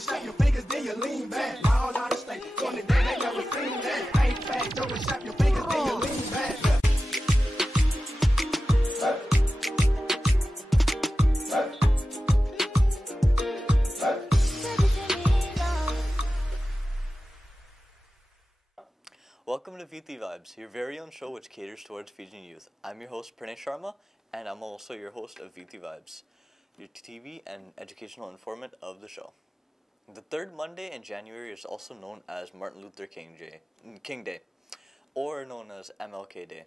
and snap your fingers, then you lean back. All out of state, on the day they never seen that. Ain't back, don't snap your fingers, then you lean back. Welcome to Viti Vibes, your very own show which caters towards Fijian youth. I'm your host Pranay Sharma, and I'm also your host of Viti Vibes, your TV and educational informant of the show. The third Monday in January is also known as Martin Luther King Day, or known as MLK Day.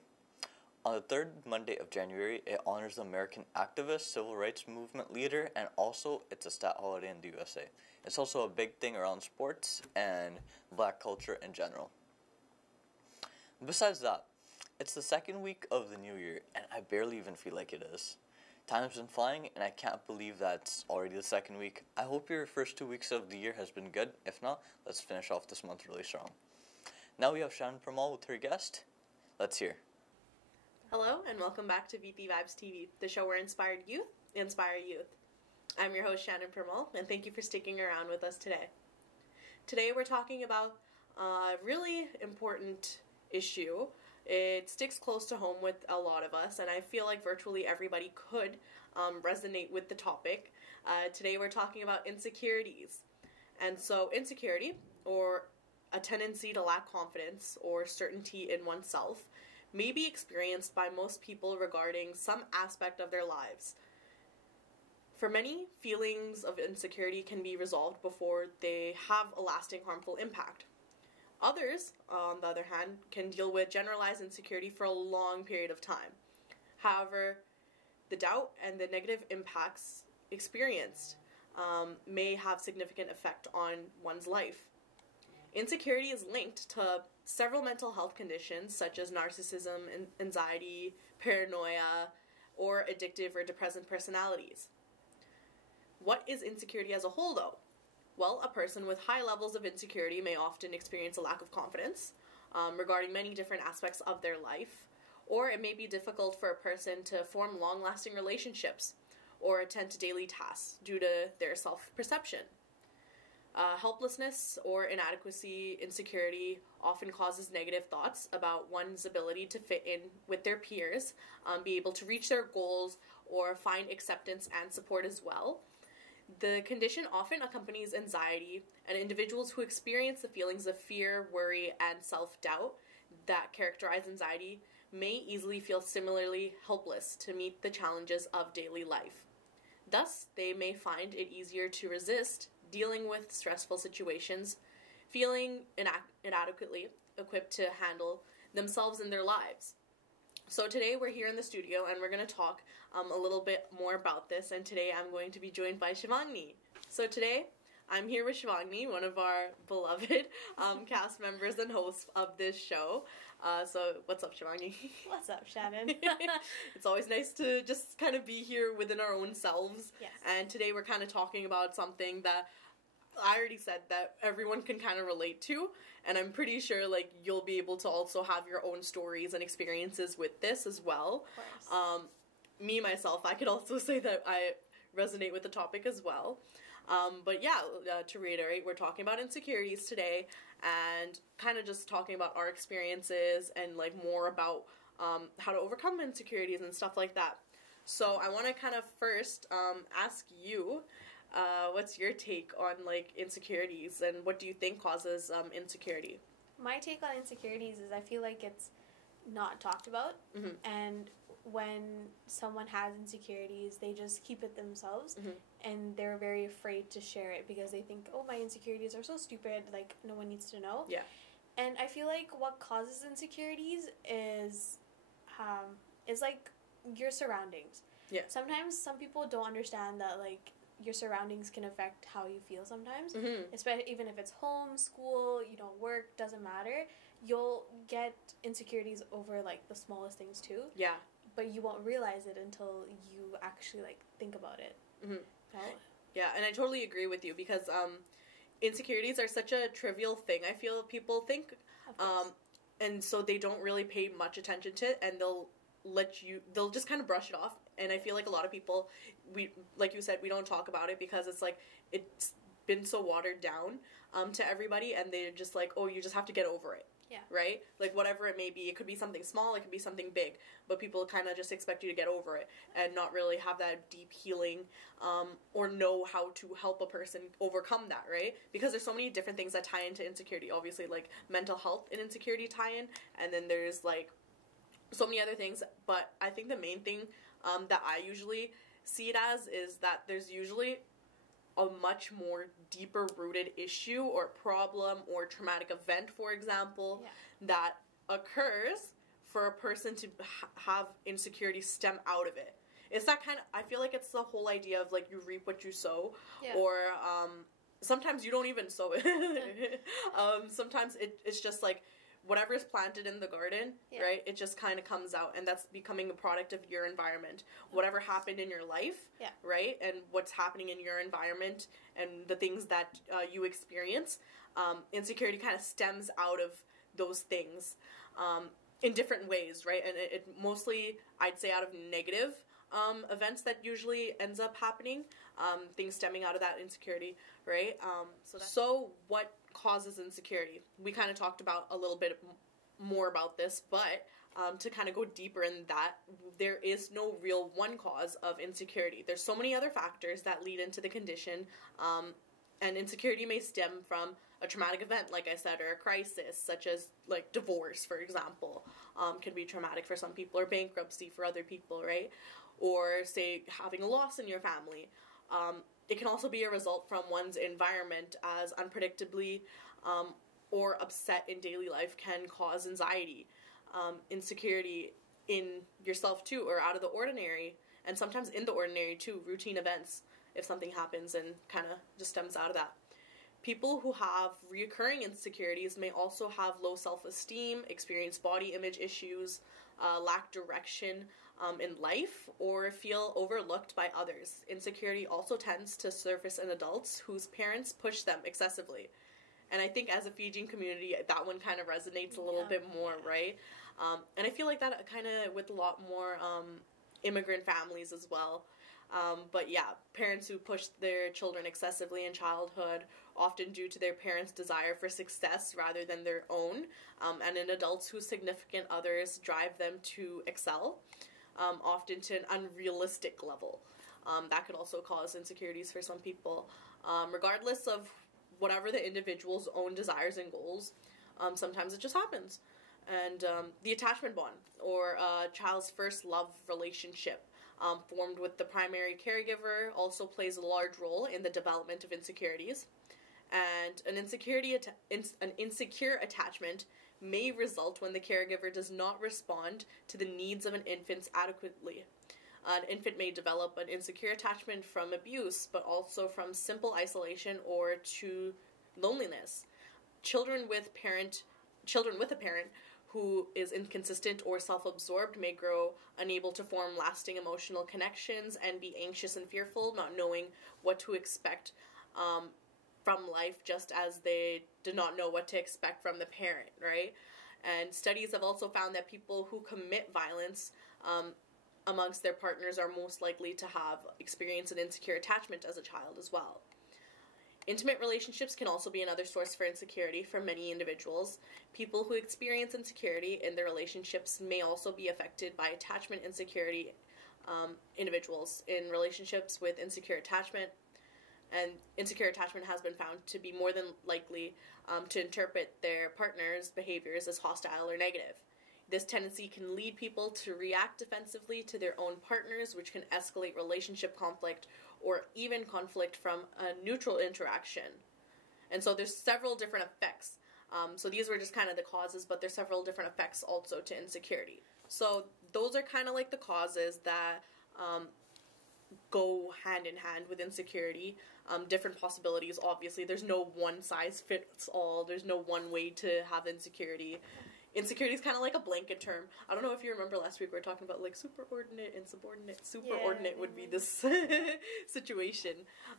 On the third Monday of January, it honors the American activist, civil rights movement leader, and also it's a stat holiday in the USA. It's also a big thing around sports and black culture in general. Besides that, it's the second week of the new year, and I barely even feel like it is. Time's been flying, and I can't believe that's already the second week. I hope your first 2 weeks of the year has been good. If not, let's finish off this month really strong. Now we have Shannon Pramal with her guest. Let's hear. Hello, and welcome back to Viti Vibes TV, the show where inspired youth inspire youth. I'm your host, Shannon Pramal, and thank you for sticking around with us today. Today we're talking about a really important issue. It sticks close to home with a lot of us, and I feel like virtually everybody could resonate with the topic. Today we're talking about insecurities. And so insecurity, or a tendency to lack confidence or certainty in oneself, may be experienced by most people regarding some aspect of their lives. For many, feelings of insecurity can be resolved before they have a lasting harmful impact. Others, on the other hand, can deal with generalized insecurity for a long period of time. However, the doubt and the negative impacts experienced may have significant effect on one's life. Insecurity is linked to several mental health conditions such as narcissism, anxiety, paranoia, or addictive or depressive personalities. What is insecurity as a whole, though? Well, a person with high levels of insecurity may often experience a lack of confidence regarding many different aspects of their life, or it may be difficult for a person to form long-lasting relationships or attend to daily tasks due to their self-perception. Helplessness or inadequacy, insecurity often causes negative thoughts about one's ability to fit in with their peers, be able to reach their goals, or find acceptance and support as well. The condition often accompanies anxiety, and individuals who experience the feelings of fear, worry, and self-doubt that characterize anxiety may easily feel similarly helpless to meet the challenges of daily life. Thus, they may find it easier to resist dealing with stressful situations, feeling inadequately equipped to handle themselves in their lives. So today we're here in the studio and we're going to talk a little bit more about this, and today I'm going to be joined by Shivangni. So today I'm here with Shivangni, one of our beloved cast members and hosts of this show. So what's up, Shivangni? What's up, Shannon? It's always nice to just kind of be here within our own selves. Yes. And today we're kind of talking about something that I already said that everyone can kind of relate to, and I'm pretty sure like you'll be able to also have your own stories and experiences with this as well. Of course. Me myself, I could also say that I resonate with the topic as well. But yeah, to reiterate, we're talking about insecurities today, and kind of just talking about our experiences and like more about how to overcome insecurities and stuff like that. So I want to kind of first ask you, what's your take on like insecurities, and what do you think causes insecurity? My take on insecurities is I feel like it's not talked about, and when someone has insecurities, they just keep it themselves, and they're very afraid to share it because they think, oh, my insecurities are so stupid, like no one needs to know. Yeah. And I feel like what causes insecurities is like your surroundings. Yeah. Sometimes some people don't understand that like your surroundings can affect how you feel sometimes, especially even if it's home, school, work, doesn't matter. You'll get insecurities over like the smallest things too. Yeah. But you won't realize it until you actually like think about it. Right? Yeah, and I totally agree with you because insecurities are such a trivial thing. I feel people think, and so they don't really pay much attention to it, and they'll just kind of brush it off. And I feel like a lot of people, like you said, we don't talk about it because it's like, it's been so watered down to everybody, and they're just like, oh, you just have to get over it. Yeah. Right? Like, whatever it may be. It could be something small, it could be something big, but people kind of just expect you to get over it and not really have that deep healing or know how to help a person overcome that, right? Because there's so many different things that tie into insecurity. Obviously, like, mental health and insecurity tie in, and then there's, like, so many other things, but I think the main thing that I usually see it as is that there's usually a much more deeper rooted issue or problem or traumatic event, for example, that occurs for a person to have insecurity stem out of it. It's that kind of, I feel like it's the whole idea of, like, you reap what you sow, or sometimes you don't even sow it. Sometimes it's just like, whatever is planted in the garden, right, it just kind of comes out, and that's becoming a product of your environment. Whatever happened in your life, right, and what's happening in your environment and the things that you experience, insecurity kind of stems out of those things in different ways, right, and it mostly, I'd say, out of negative events that usually ends up happening, things stemming out of that insecurity, right, so what causes insecurity? We kind of talked about a little bit more about this, but to kind of go deeper in that, there is no real one cause of insecurity. There's so many other factors that lead into the condition, and insecurity may stem from a traumatic event, like I said, or a crisis, such as, like, divorce, for example, can be traumatic for some people, or bankruptcy for other people, right? Or, say, having a loss in your family. It can also be a result from one's environment, as unpredictably or upset in daily life can cause anxiety, insecurity in yourself too, or out of the ordinary, and sometimes in the ordinary too, routine events, if something happens and kind of just stems out of that. People who have reoccurring insecurities may also have low self-esteem, experience body image issues, lack direction in life, or feel overlooked by others. Insecurity also tends to surface in adults whose parents push them excessively. And I think as a Fijian community, that one kind of resonates a little bit more, right? And I feel like that kind of with a lot more immigrant families as well. But yeah, parents who push their children excessively in childhood, often due to their parents' desire for success rather than their own, and in adults whose significant others drive them to excel, often to an unrealistic level. That could also cause insecurities for some people. Regardless of whatever the individual's own desires and goals, sometimes it just happens. And the attachment bond, or a child's first love relationship, formed with the primary caregiver, also plays a large role in the development of insecurities. And an insecure attachment may result when the caregiver does not respond to the needs of an infant adequately. An infant may develop an insecure attachment from abuse, but also from simple isolation or to loneliness. Children with a parent who is inconsistent or self-absorbed may grow unable to form lasting emotional connections and be anxious and fearful, not knowing what to expect from life, just as they did not know what to expect from the parent, right? And studies have also found that people who commit violence amongst their partners are most likely to have experienced an insecure attachment as a child as well. Intimate relationships can also be another source for insecurity for many individuals. People who experience insecurity in their relationships may also be affected by attachment insecurity. Individuals in relationships with insecure attachment, and insecure attachment has been found to be more than likely to interpret their partner's behaviors as hostile or negative. This tendency can lead people to react defensively to their own partners, which can escalate relationship conflict or even conflict from a neutral interaction. And so there's several different effects. So these were just kind of the causes, but there's several different effects also to insecurity. So those are kind of like the causes that go hand in hand with insecurity. Different possibilities, obviously. There's no one size fits all. There's no one way to have insecurity. Insecurity is kind of like a blanket term. I don't know if you remember last week we were talking about, like, superordinate and subordinate. Superordinate would be this situation.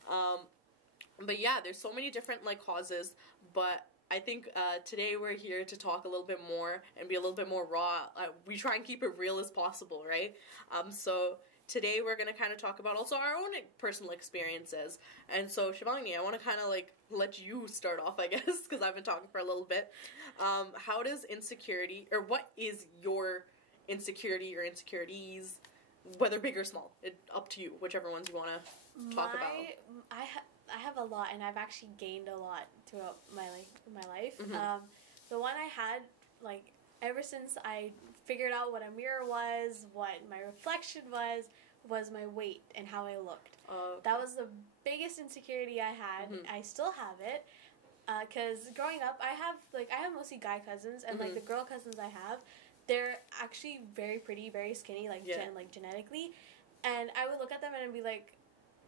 But yeah, there's so many different, like, causes, but I think today we're here to talk a little bit more and be a little bit more raw. We try and keep it real as possible, right? So today we're going to kind of talk about also our own personal experiences. And so, Shivani, I want to kind of like let you start off, I guess, because I've been talking for a little bit. How does insecurity, or what is your insecurity or insecurities, whether big or small? Up to you, whichever ones you want to talk about. I have a lot, and I've actually gained a lot throughout my life. Mm-hmm. The one I had, like, ever since I figured out what a mirror was, what my reflection was my weight and how I looked. Okay. That was the biggest insecurity I had. Mm-hmm. I still have it. Because growing up, I have mostly guy cousins, and, like, the girl cousins I have, they're actually very pretty, very skinny, like, genetically. And I would look at them and I'd be like,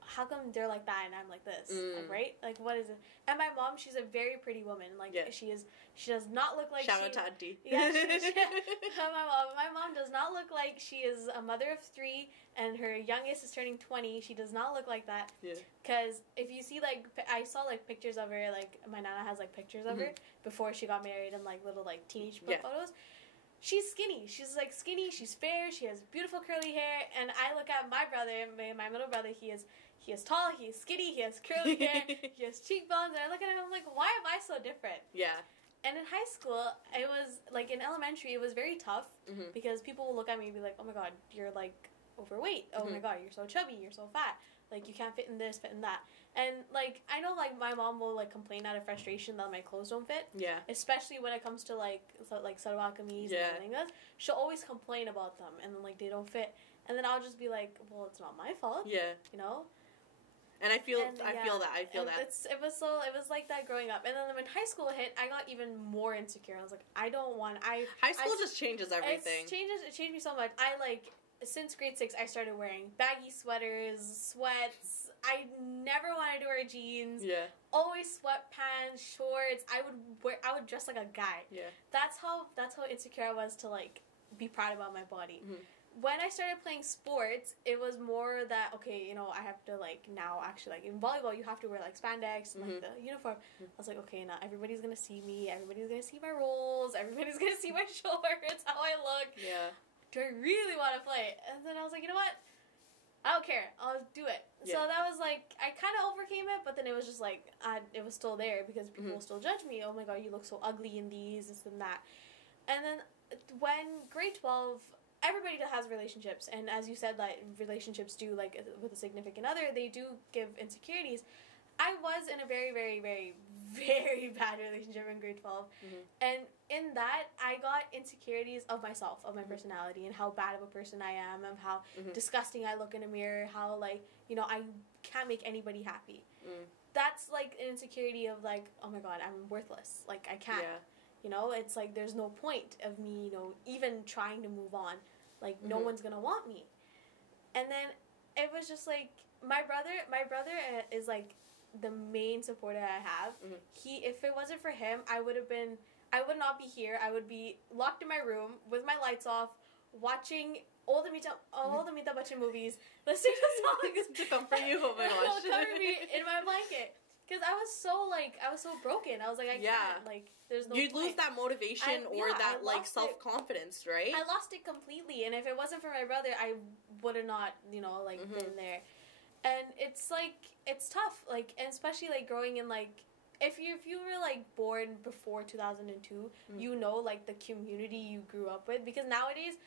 how come they're like that and I'm like this? Like, right? Like, what is it? And my mom, she's a very pretty woman. Like, she does not look like Shout out to Auntie. Yeah, my mom does not look like she is a mother of 3 and her youngest is turning 20. She does not look like that. Yeah. Because if you see, like, I saw, like, pictures of her, like, my nana has, like, pictures of her before she got married and, like, little, like, teenage photos. She's skinny. She's, like, skinny. She's fair. She has beautiful curly hair. And I look at my brother, my middle brother, he is tall, he's skinny, he has curly hair, he has cheekbones, and I look at him and I'm like, why am I so different? Yeah. And in high school, it was, like, in elementary, it was very tough, because people will look at me and be like, oh my god, you're, like, overweight, oh my god, you're so chubby, you're so fat, like, you can't fit in this, fit in that. And, like, I know, like, my mom will, like, complain out of frustration that my clothes don't fit. Yeah. Especially when it comes to, like salwar kameez and lehengas. She'll always complain about them, and then, like, they don't fit. And then I'll just be like, well, it's not my fault. Yeah. You know? And I feel that. It was like that growing up. And then when high school hit, I got even more insecure. I was like, I don't want... High school just changes everything. It changed me so much. Since grade 6, I started wearing baggy sweaters, sweats. I never wanted to wear jeans. Yeah. Always sweatpants, shorts. I would dress like a guy. Yeah. That's how insecure I was to, like, be proud about my body. When I started playing sports, it was more that, okay, you know, I have to, like, now actually, like, in volleyball, you have to wear, like, spandex and, like, the uniform. I was like, okay, now everybody's gonna see me, everybody's gonna see my rolls, everybody's gonna see my shorts, how I look. Yeah. Do I really want to play? And then I was like, you know what? I don't care. I'll do it. Yeah. So that was, like, I kind of overcame it, but then it was just, like, it was still there because people will still judge me. Oh, my God, you look so ugly in these, this and that. And then when grade 12... everybody that has relationships, and as you said, that relationships do, like, with a significant other, they do give insecurities. I was in a very, very, very, very bad relationship in grade 12, and in that, I got insecurities of myself, of my personality, and how bad of a person I am, of how disgusting I look in a mirror, how, like, you know, I can't make anybody happy. That's, like, an insecurity of, like, oh my god, I'm worthless, like, I can't. Yeah. You know, it's like there's no point of me, you know, even trying to move on. Like, no one's gonna want me. And then it was just like, my brother is, like, the main supporter I have. If it wasn't for him, I would not be here. I would be locked in my room with my lights off, watching all the Amitabh Bachchan movies, listening to songs to comfort you. Oh my gosh. Cover me in my blanket. Because I was so broken. I was like, I can't, like, there's no You'd point. lose that motivation that, like, self-confidence, right? I lost it completely, and if it wasn't for my brother, I would have not, you know, like, been there. And it's, like, it's tough, like, and especially, like, growing in, like, if you were, like, born before 2002, you know, like, the community you grew up with, because nowadays,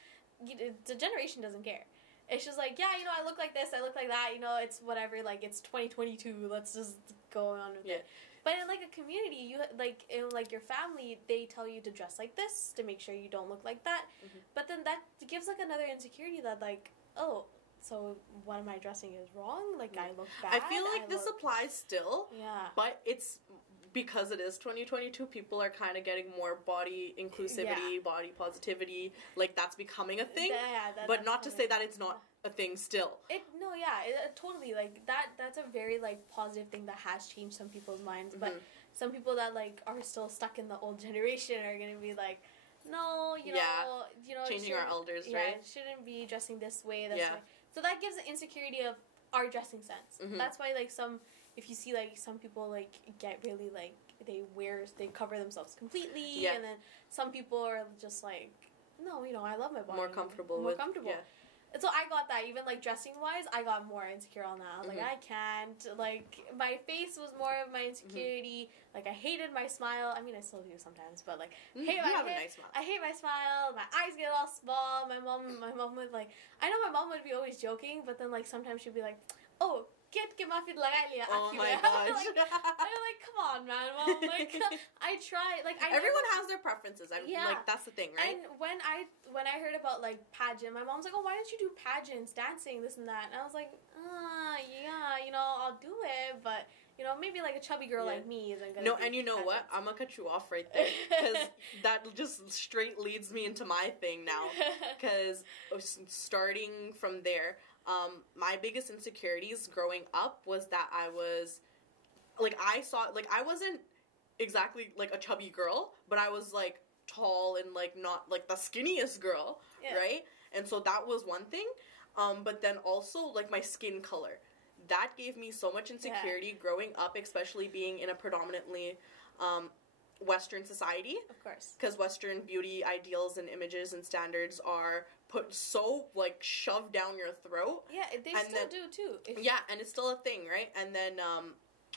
the generation doesn't care. It's just like, yeah, you know, I look like this, I look like that, you know, it's whatever, like, it's 2022, let's just go on with it. But in, like, a community, you, like, in, like, your family, they tell you to dress like this, to make sure you don't look like that. But then that gives, like, another insecurity that, like, oh, so what am I dressing is wrong? Like, I look bad? I feel like this applies still. Yeah. But it's... because it is 2022, people are kind of getting more body inclusivity, body positivity. Like, that's becoming a thing. But not to say that it's not a thing still. Totally. Like, that's a very, like, positive thing that has changed some people's minds. But some people that, like, are still stuck in the old generation are going to be like, no, you know, changing our elders, right? It shouldn't be dressing this way, this way. So that gives an insecurity of our dressing sense. That's why, like, if you see, like, some people, like, get really, like, they cover themselves completely, and then some people are just like, no, you know, I love my body. More comfortable. so I got that. Even like dressing wise, I got more insecure on that. I was like, I can't. Like my face was more of my insecurity. Like I hated my smile. I mean, I still do sometimes, but like You have a nice smile. I hate my smile. My eyes get all small. My mom would like. I know my mom would be always joking, but then like sometimes she'd be like, "Oh, get muffin lagai liya." Oh my gosh. I'm like, come on, man, Mom. Like, I try. Like, everyone has their preferences. Like that's the thing, right? And when I heard about like pageant, my mom's like, "Oh, why don't you do pageants, dancing, this and that?" And I was like, yeah, you know, I'll do it, but you know, maybe like a chubby girl like me isn't gonna. No, and you know what? I'm gonna cut you off right there because that just straight leads me into my thing now. Because starting from there. My biggest insecurities growing up was that I was, like, I wasn't exactly, like, a chubby girl, but I was, like, tall and, like, not, like, the skinniest girl, right? And so that was one thing, but then also, like, my skin color. That gave me so much insecurity growing up, especially being in a predominantly, Western society. Of course. Because Western beauty ideals and images and standards are put so, like, shoved down your throat. Yeah, they still do, too. Yeah, and it's still a thing, right? And then,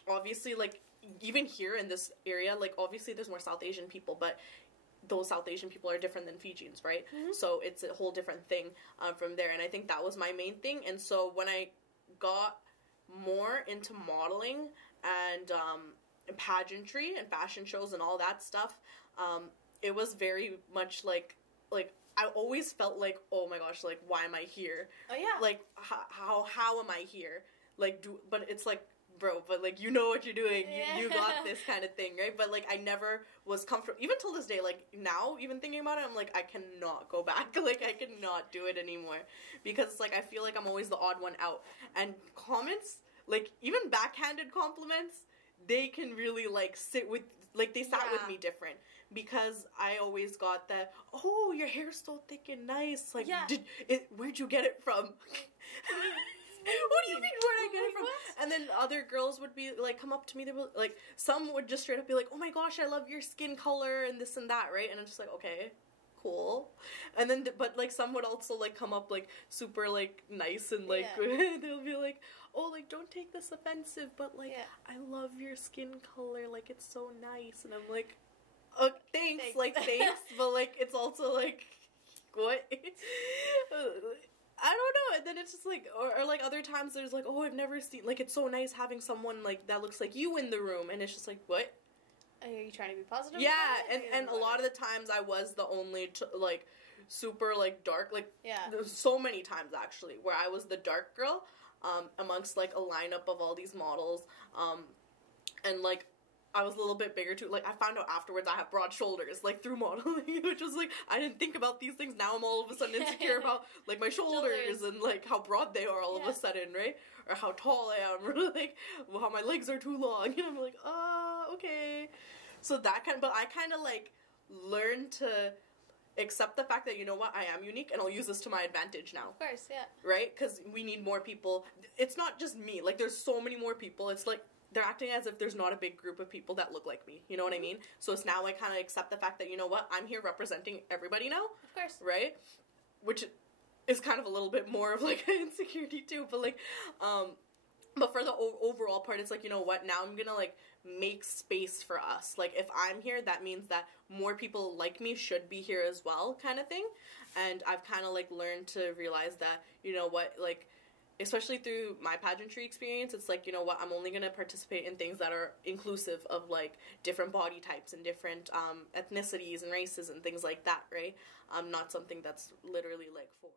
obviously, like, even here in this area, like, obviously there's more South Asian people, but those South Asian people are different than Fijians, right? So it's a whole different thing from there, and I think that was my main thing. And so when I got more into modeling and pageantry and fashion shows and all that stuff, it was very much like I always felt like, oh my gosh, like, why am I here? Oh yeah. Like, how am I here? Like, but it's like, bro, but like, you know what you're doing, you got this kind of thing, right? But like, I never was comfortable, even till this day, like, now, even thinking about it, I'm like, I cannot go back, like, I cannot do it anymore, because it's like, I feel like I'm always the odd one out, and comments, like, even backhanded compliments, they can really, like, sit with, like, they sat with me different, because I always got that, oh, your hair's so thick and nice, like, where'd you get it from? What do you mean, where'd I get it from? And then other girls would be, like, come up to me, they were, like, some would just straight up be like, oh my gosh, I love your skin color, and this and that, right? And I'm just like, okay, cool. And then, but, like, some would also, like, come up, like, super, like, nice, and, like, they'll be like, oh, like, don't take this offensive, but, like, I love your skin color, like, it's so nice, and I'm like, oh, thanks, like, thanks, but, like, it's also, like, what? I don't know, and then it's just, like, or, like, other times there's, like, oh, I've never seen, like, it's so nice having someone, like, that looks like you in the room, and it's just, like, what? Are you trying to be positive? Yeah, and a lot of the times I was the only, like, super, like, dark, like, there's so many times, actually, where I was the dark girl, amongst, like, a lineup of all these models, and, like, I was a little bit bigger too. Like, I found out afterwards I have broad shoulders, like, through modeling, which was, like, I didn't think about these things. Now I'm all of a sudden insecure about, like, my shoulders and, like, how broad they are all of a sudden, right? Or how tall I am, or, like, how my legs are too long. And I'm like, okay. So that but I kind of, like, learned to accept the fact that, you know what, I am unique, and I'll use this to my advantage now. Of course, yeah. Right? Because we need more people. It's not just me. Like, there's so many more people. It's, like, they're acting as if there's not a big group of people that look like me. You know what I mean? So it's now I kind of accept the fact that, you know what, I'm here representing everybody now. Of course. Right? Which is kind of a little bit more of, like, an insecurity too. But, like, but for the overall part, it's like, you know what, now I'm gonna, like, make space for us. Like, if I'm here, that means that more people like me should be here as well, kind of thing. And I've kind of, like, learned to realize that, you know what, like, especially through my pageantry experience, it's like, you know what, I'm only going to participate in things that are inclusive of, like, different body types and different ethnicities and races and things like that, right? Not something that's literally, like, for...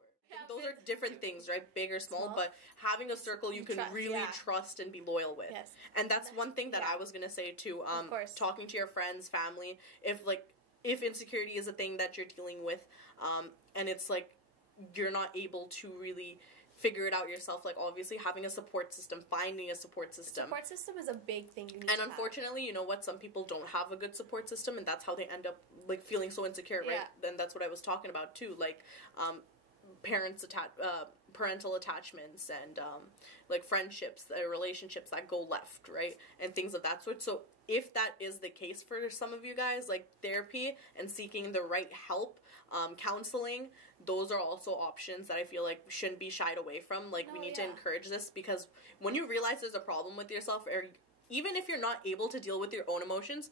Those are different things, right? Big or small, but having a circle you can really trust and be loyal with. Yes. And that's one thing that I was going to say, too. Of course. Talking to your friends, family, if insecurity is a thing that you're dealing with, and it's, like, you're not able to really... figure it out yourself, like, obviously having a support system, finding a support system. Support system is a big thing you need and unfortunately, you know what, some people don't have a good support system, and that's how they end up, like, feeling so insecure, right? And that's what I was talking about, too, like, parental attachments, and, like, friendships, relationships that go left, right? And things of that sort. So, if that is the case for some of you guys, like therapy and seeking the right help, counseling, those are also options that I feel like shouldn't be shied away from. Like, we need to encourage this, because when you realize there's a problem with yourself, or even if you're not able to deal with your own emotions,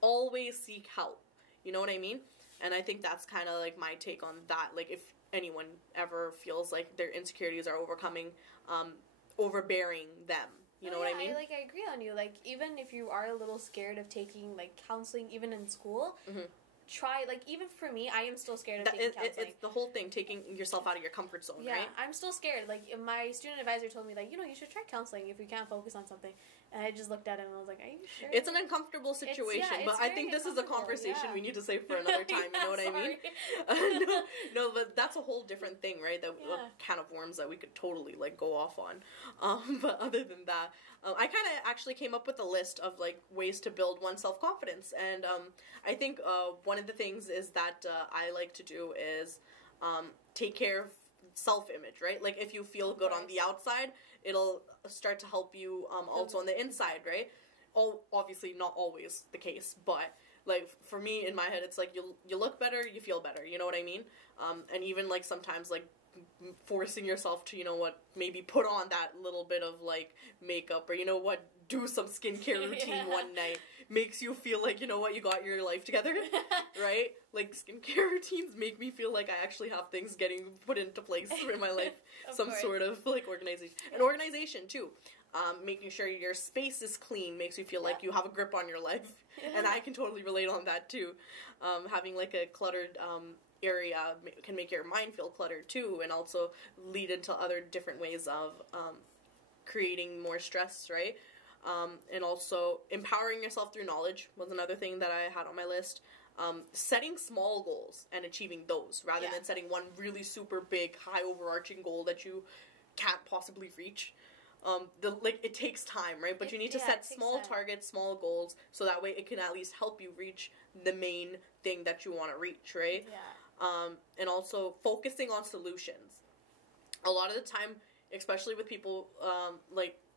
always seek help. You know what I mean? And I think that's kind of like my take on that. Like, if anyone ever feels like their insecurities are overbearing them. You know what I mean? I agree on you. Like, even if you are a little scared of taking, like, counseling, even in school, try, like, even for me, I am still scared of taking counseling. It's the whole thing, taking yourself out of your comfort zone, right? I'm still scared. Like, my student advisor told me, like, you should try counseling if you can't focus on something. And I just looked at him and I was like, are you sure? It's an uncomfortable situation, but I think this is a conversation we need to save for another time, you know what I mean? No, but that's a whole different thing, right? That can of worms that we could totally, like, go off on. But other than that, I kind of actually came up with a list of, like, ways to build one's self-confidence, and I think one of the things is that I like to do is take care of self-image, right? Like, if you feel good on the outside, it'll start to help you also on the inside, right? Obviously not always the case, but like for me in my head, it's like you look better, you feel better, you know what I mean? And even like sometimes like forcing yourself to, maybe put on that little bit of like makeup, or do some skincare routine one night makes you feel like, you got your life together, right? Like, skincare routines make me feel like I actually have things getting put into place in my life, some sort of like organization. And organization too. Making sure your space is clean makes you feel like you have a grip on your life. And I can totally relate on that too. Having like a cluttered area can make your mind feel cluttered too, and also lead into other different ways of creating more stress, right? And also empowering yourself through knowledge was another thing that I had on my list. Setting small goals and achieving those rather than setting one really super big, high overarching goal that you can't possibly reach. It takes time, right? But you need to set small targets, small goals, so that way it can at least help you reach the main thing that you want to reach, right? Yeah. And also focusing on solutions. A lot of the time, especially with people,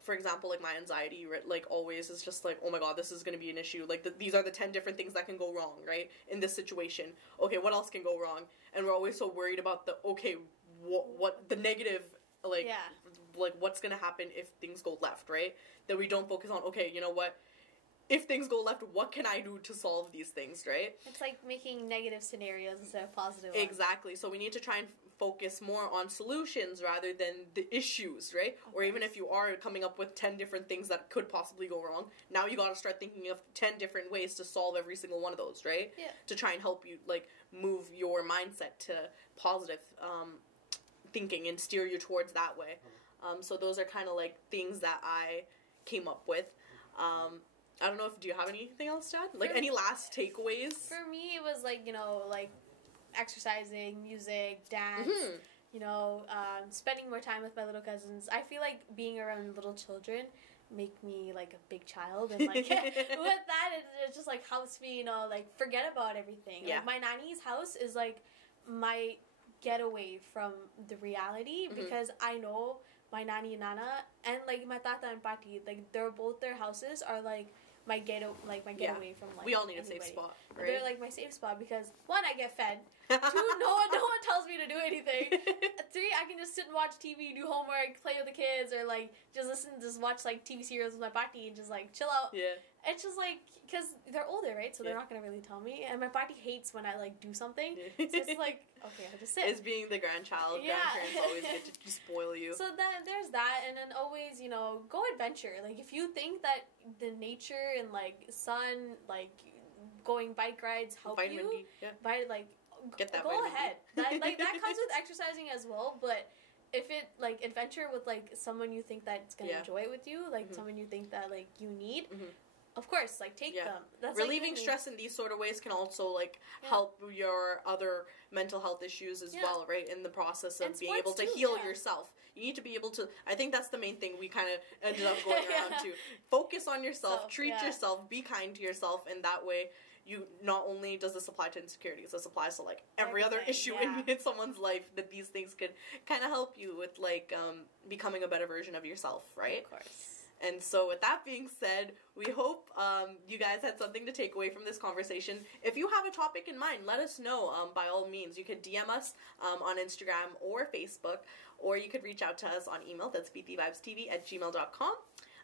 for example, like my anxiety, right, like always is just like, oh my god, this is going to be an issue. Like, these are the 10 different things that can go wrong, right, in this situation. Okay, what else can go wrong? And we're always so worried about what the negative, like what's going to happen if things go left, right? That we don't focus on, okay, you know what? If things go left, what can I do to solve these things, right? It's like making negative scenarios instead of positive ones. Exactly. So we need to try and focus more on solutions rather than the issues, right? Or even if you are coming up with 10 different things that could possibly go wrong, now you gotta start thinking of 10 different ways to solve every single one of those, right? Yeah. To try and help you, like, move your mindset to positive thinking and steer you towards that way. So those are kind of like things that I came up with. I don't know do you have anything else to add? Like, any last takeaways? For me, it was like, like exercising, music, dance, spending more time with my little cousins. I feel like being around little children make me like a big child, and like with that it just like helps me, like forget about everything. Yeah. Like, my nanny's house is like my getaway from the reality, because I know my nanny and nana and like my tata and pati, like their houses are like my getaway from like we all need anybody. A safe spot, right? They're like my safe spot because 1, I get fed. 2, no one tells me to do anything. 3, I can just sit and watch TV, do homework, play with the kids, or like just watch like TV serials with my party and just like chill out. Yeah. It's just like, because they're older, right? So they're not gonna really tell me. And my party hates when I like do something. So it's like, okay, I'll just sit. It's being the grandchild. Yeah. Grandparents always get to spoil you. So then there's that, and then always, go adventure. Like, if you think that the nature and like sun, like going bike rides help vitamin you, get that go ahead. that Comes with exercising as well, but if it like adventure with like someone you think that's gonna enjoy it with you, like someone you think that like you need, of course, like take them. That's relieving stress in these sort of ways can also like help your other mental health issues as well, right? In the process of being able to heal yourself. You need to be able to, I think that's the main thing we kind of ended up going around to. Focus on yourself, treat yourself, be kind to yourself, and that way you not only does this apply to insecurities, this applies to like every other issue in someone's life, that these things could kind of help you with like becoming a better version of yourself, right? Of course. And so with that being said, we hope you guys had something to take away from this conversation. If you have a topic in mind, let us know. By all means, you could DM us on Instagram or Facebook, or you could reach out to us on email. That's vitivibestv@gmail.com.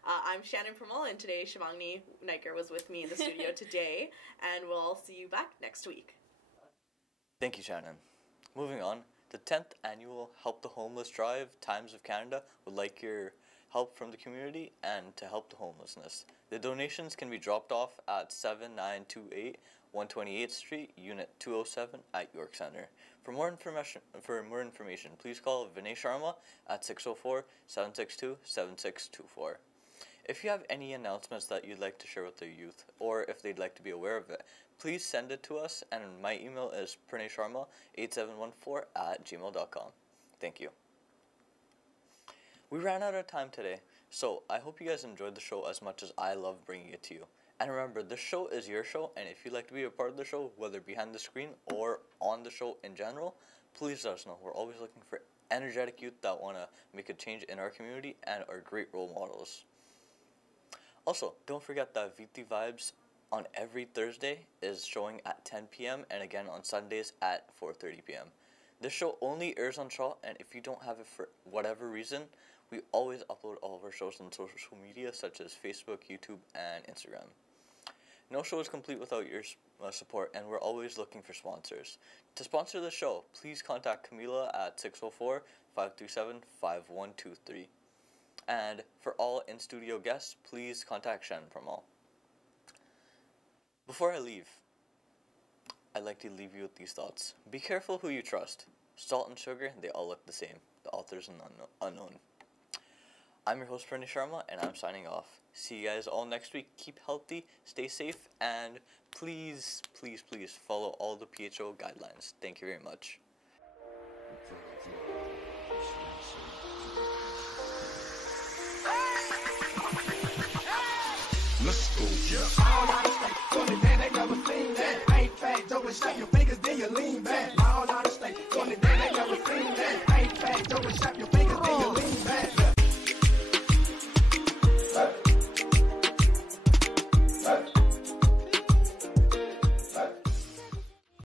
I'm Shannon Pramul, and today Shivangni Niker was with me in the studio today, and we'll see you back next week. Thank you, Shannon. Moving on, the 10th annual Help the Homeless Drive, Times of Canada, would like your help from the community and to help the homelessness. The donations can be dropped off at 7928 128th Street, Unit 207 at York Center. For more information, please call Vinay Sharma at 604-762-7624. If you have any announcements that you'd like to share with the youth, or if they'd like to be aware of it, please send it to us, and my email is pranay.sharma8714@gmail.com. Thank you. We ran out of time today, so I hope you guys enjoyed the show as much as I love bringing it to you. And remember, this show is your show, and if you'd like to be a part of the show, whether behind the screen or on the show in general, please let us know. We're always looking for energetic youth that want to make a change in our community and are great role models. Also, don't forget that Viti Vibes on every Thursday is showing at 10 p.m. and again on Sundays at 4:30 p.m. This show only airs on Shaw, and if you don't have it for whatever reason, we always upload all of our shows on social media such as Facebook, YouTube, and Instagram. No show is complete without your support, and we're always looking for sponsors. To sponsor the show, please contact Camila at 604-527-5123. And for all in-studio guests, please contact Shannon Pramul. Before I leave, I'd like to leave you with these thoughts. Be careful who you trust. Salt and sugar, they all look the same. The author's unknown. I'm your host, Pranay Sharma, and I'm signing off. See you guys all next week. Keep healthy, stay safe, and please, please, please follow all the PHO guidelines. Thank you very much. Let's go. All out of state, 20 man, they never seen that. Ain't fat, Joe, and shut your fingers, then you lean back.